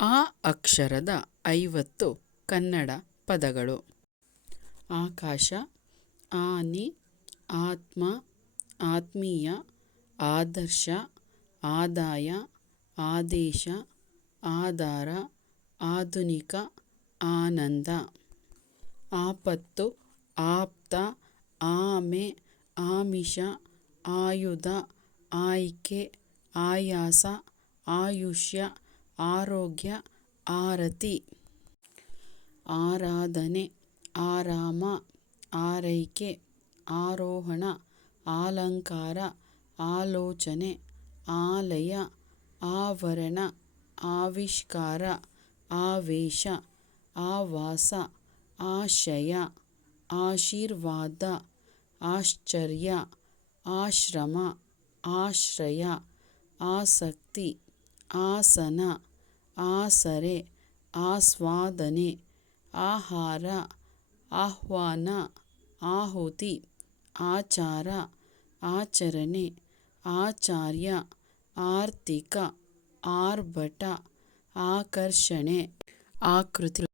ಆ ಅಕ್ಷರದ 50 ಕನ್ನಡ ಪದಗಳು: ಆಕಾಶ, ಆನೆ, ಆತ್ಮ, ಆತ್ಮೀಯ, ಆದರ್ಶ, ಆದಾಯ, ಆದೇಶ, ಆಧಾರ, ಆಧುನಿಕ, ಆನಂದ. ಆಪತ್ತು, ಆಪ್ತ, ಆಮೆ, ಆಮಿಷ, ಆಯುಧ, ಆಯ್ಕೆ, ಆಯಾಸ, ಆಯುಷ್ಯ, ಆರೋಗ್ಯ, ಆರತಿ. ಆರಾಧನೆ, ಆರಾಮ, ಆರೈಕೆ, ಆರೋಹಣ, ಅಲಂಕಾರ, ಆಲೋಚನೆ, ಆಲಯ, ಆವರಣ, ಆವಿಷ್ಕಾರ, ಆವೇಶ, ಆವಾಸ, ಆಶಯ, ಆಶೀರ್ವಾದ, ಆಶ್ಚರ್ಯ, ಆಶ್ರಮ, ಆಶ್ರಯ, ಆಸಕ್ತಿ, ಆಸನ, ಆಸರೆ, ಆಸ್ವಾದನೆ, ಆಹಾರ, ಆಹ್ವಾನ, ಆಹುತಿ, ಆಚಾರ, ಆಚರಣೆ, ಆಚಾರ್ಯ, ಆರ್ಥಿಕ, ಆರ್ಭಟ, ಆಕರ್ಷಣೆ, ಆಕೃತಿ.